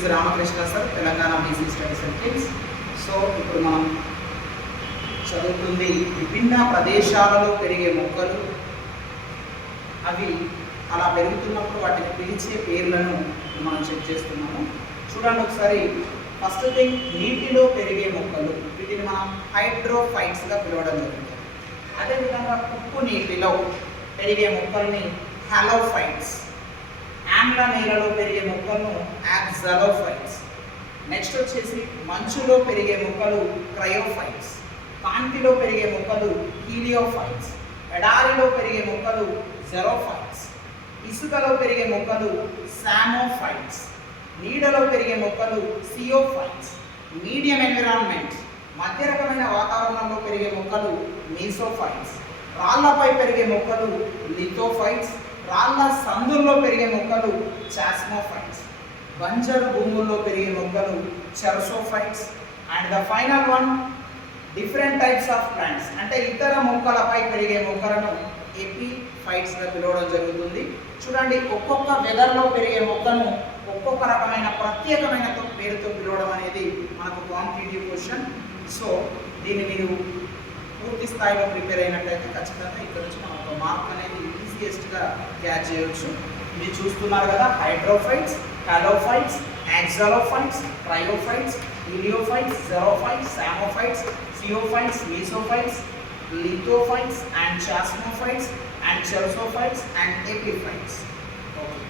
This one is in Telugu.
Is Ramakrishna sir, Telangana BC studies and kids. So ఇప్పుడు మనం చదువుతుంది విభిన్న ప్రదేశాలలో పెరిగే మొక్కలు, అవి అలా పెరుగుతున్నప్పుడు వాటిని పిలిచే పేర్లను మనం చెక్ చేస్తున్నాము. చూడండి ఒకసారి. ఫస్ట్ థింగ్, నీటిలో పెరిగే మొక్కలు, వీటిని మనం హైడ్రోఫైట్స్గా పిలవడం జరుగుతుంది. అదేవిధంగా ఉప్పు నీటిలో పెరిగే మొక్కల్ని హాలోఫైట్స్, ఆమ్ల నేలలో పెరిగే మొక్కలను యాక్సాలోఫైట్స్. నెక్స్ట్ వచ్చేసి మంచులో పెరిగే మొక్కలు క్రయోఫైట్స్, కాంతిలో పెరిగే మొక్కలు హీలియోఫైట్స్, ఎడారిలో పెరిగే మొక్కలు జెరోఫైట్స్, ఇసుకలో పెరిగే మొక్కలు సామోఫైట్స్, నీడలో పెరిగే మొక్కలు సియోఫైట్స్, మీడియం ఎన్విరాన్మెంట్ మధ్య రకమైన వాతావరణంలో పెరిగే మొక్కలు మీసోఫైట్స్, రాళ్లపై పెరిగే మొక్కలు లిథోఫైట్స్, రాళ్ల సందుల్లో పెరిగే మొక్కలు చాస్మోఫైట్స్, బంజర్ భూముల్లో పెరిగే మొక్కలు chersophytes. And the final one, different types of plants, అంటే ఇతర మొక్కలపై పెరిగే మొక్కలను ఎపిఫైట్స్గా పిలవడం జరుగుతుంది. చూడండి, ఒక్కొక్క వెదర్లో పెరిగే మొక్కను ఒక్కొక్క రకమైన ప్రత్యేకమైన పేరుతో పిలవడం అనేది మనకు కాంపిటేటివ్ క్వశ్చన్. సో దీన్ని మీరు పూర్తి స్థాయిలో ప్రిపేర్ అయినట్లయితే ఖచ్చితంగా ఇక్కడ నుంచి మనం ఒక మార్క్ అనేది ఈజియెస్ట్గా క్యాచ్ చేయవచ్చు. ఇది చూస్తున్నారు కదా, hydrophytes, halophytes, oxylophytes, cryophytes, heliophytes, xerophytes, psammophytes, sciophytes, mesophytes, lithophytes, and chasmophytes, and chersophytes, and epiphytes. Okay.